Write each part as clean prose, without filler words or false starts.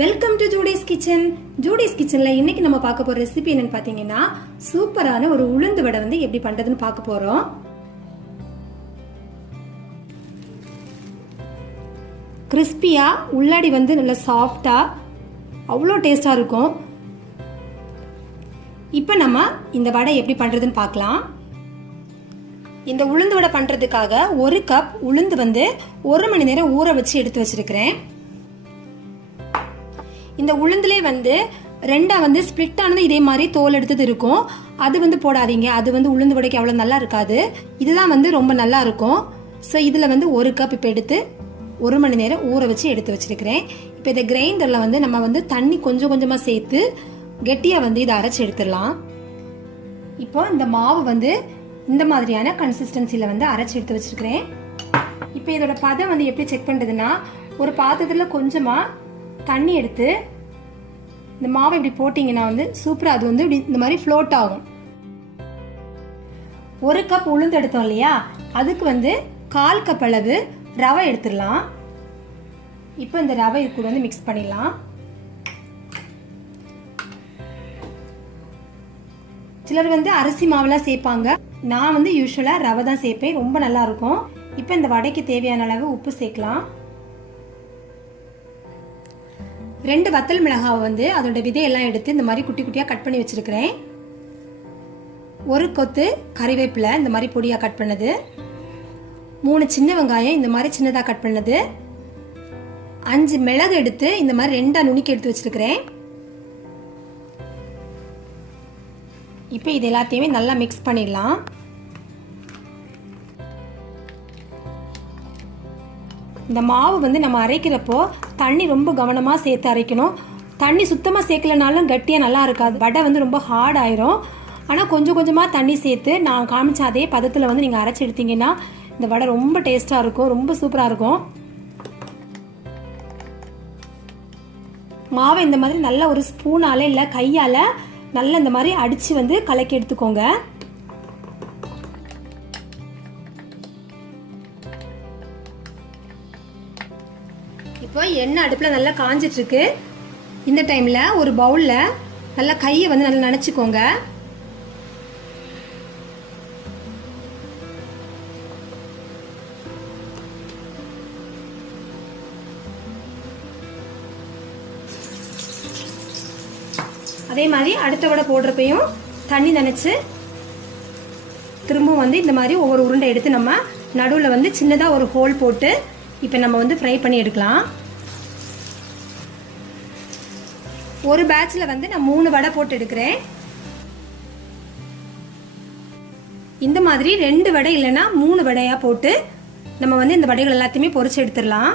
Welcome to Judy's kitchen. Judy's கிச்சன்ல இன்னைக்கு நம்ம பார்க்க போற ரெசிபி என்னன்னு பாத்தீங்கன்னா, சூப்பரான ஒரு உளுந்து வடை வந்து எப்படி பண்றதுன்னு பார்க்க போறோம். கிறிஸ்பியா, உள்ளாடி வந்து நல்ல சாஃப்டா, அவ்வளோ டேஸ்டா இருக்கும். இப்போ நம்ம இந்த வடை எப்படி பண்றதுன்னு பார்க்கலாம். இந்த உளுந்து வடை பண்றதுக்காக 1 கப் உளுந்து வந்து 1 மணி நேரம் ஊற வச்சு எடுத்து வச்சிருக்கிறேன். இந்த உளுந்துலே வந்து ரெண்டா வந்து ஸ்பிளிட் ஆனது இதே மாதிரி தோல் எடுத்தது இருக்கும். அது வந்து போடாதீங்க, அது வந்து உளுந்து வடைக்கு அவ்வளோ நல்லா இருக்காது. இதுதான் வந்து ரொம்ப நல்லா இருக்கும். ஸோ இதில் வந்து 1 கப் இப்போ எடுத்து 1 மணி நேரம் ஊற வச்சு எடுத்து வச்சிருக்கிறேன். இப்போ இதை கிரைண்டரில் வந்து நம்ம வந்து தண்ணி கொஞ்சம் கொஞ்சமாக சேர்த்து கெட்டியாக வந்து இதை அரைச்சி எடுத்துடலாம். இப்போ இந்த மாவு வந்து இந்த மாதிரியான கன்சிஸ்டன்சியில் வந்து அரைச்சி எடுத்து வச்சிருக்கிறேன். இப்போ இதோட பதம் வந்து எப்படி செக் பண்ணுறதுன்னா, ஒரு பாத்திரத்தில் கொஞ்சமாக தண்ணி எடுத்து இந்த மாவை இப்படி போட்டிங்கன்னா வந்து சூப்பராக அது வந்து இப்படி இந்த மாதிரி ஃப்ளோட் ஆகும். 1 கப் உளுந்து எடுத்தோம் இல்லையா, அதுக்கு வந்து 1/4 கப் அளவு ரவை எடுத்துடலாம். இப்போ இந்த ரவை கூட வந்து மிக்ஸ் பண்ணிடலாம். சிலர் வந்து அரிசி மாவுலாம் சேர்ப்பாங்க. நான் வந்து யூஸ்வலாக ரவை தான் சேர்ப்பேன், ரொம்ப நல்லா இருக்கும். இப்போ இந்த வடைக்கு தேவையான அளவு உப்பு சேர்க்கலாம். 2 வத்தல் மிளகாவை வந்து அதோட விதையெல்லாம் எடுத்து இந்த மாதிரி குட்டி குட்டியாக கட் பண்ணி வச்சிருக்கிறேன். 1 கொத்து கறிவேப்பிலை இந்த மாதிரி பொடியாக கட் பண்ணது, 3 சின்ன வெங்காயம் இந்த மாதிரி சின்னதாக கட் பண்ணது, 5 மிளகு எடுத்து இந்த மாதிரி 2 நுணுக்கி எடுத்து வச்சிருக்கிறேன். இப்போ இது எல்லாத்தையுமே நல்லா மிக்ஸ் பண்ணிடலாம். இந்த மாவு வந்து நம்ம அரைக்கிறப்போ தண்ணி ரொம்ப கவனமாக சேர்த்து அரைக்கணும். தண்ணி சுத்தமாக சேர்க்கலனாலும் கட்டியாக நல்லா இருக்காது, வடை வந்து ரொம்ப ஹார்ட் ஆயிரும். ஆனால் கொஞ்சம் கொஞ்சமாக தண்ணி சேர்த்து நான் காமிச்ச அதே பதத்தில் வந்து நீங்கள் அரைச்சி எடுத்தீங்கன்னா இந்த வடை ரொம்ப டேஸ்ட்டாக இருக்கும், ரொம்ப சூப்பராக இருக்கும். மாவை இந்த மாதிரி நல்ல ஒரு ஸ்பூனால் இல்லை கையால் நல்லா இந்த மாதிரி அடித்து வந்து கலக்கி எடுத்துக்கோங்க. இப்போ எண்ணெய் அடுப்பில் நல்லா காஞ்சிட்டு இருக்கு. இந்த டைமில் ஒரு பவுலில் நல்லா கையை வந்து நல்லா நனைச்சிக்கோங்க. அதே மாதிரி அடுத்த வடை போடுறப்பையும் தண்ணி நனைச்சு திரும்பவும் வந்து இந்த மாதிரி ஒவ்வொரு உருண்டை எடுத்து நம்ம நடுவில் வந்து சின்னதாக ஒரு ஹோல் போட்டு இப்போ நம்ம வந்து ஃப்ரை பண்ணி எடுக்கலாம். ஒரு பேட்ச்ல வந்து நான் 3 வடை போட்டு எடுக்கிறேன். இந்த மாதிரி 2 வடை இல்லைன்னா 3 வடையா போட்டு நம்ம வந்து இந்த வடைகள் எல்லாத்தையுமே பொரிச்சு எடுத்துடலாம்.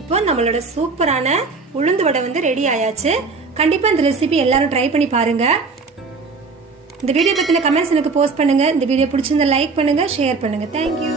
இப்போ நம்மளோட சூப்பரான உளுந்து வடை வந்து ரெடி ஆயாச்சு. கண்டிப்பா இந்த ரெசிபி எல்லாரும் ட்ரை பண்ணி பாருங்க. இந்த வீடியோ பத்தின கமெண்ட்ஸ் எனக்கு போஸ்ட் பண்ணுங்க. இந்த வீடியோ பிடிச்சிருந்தா லைக் பண்ணுங்க, ஷேர் பண்ணுங்க. தேங்க்யூ.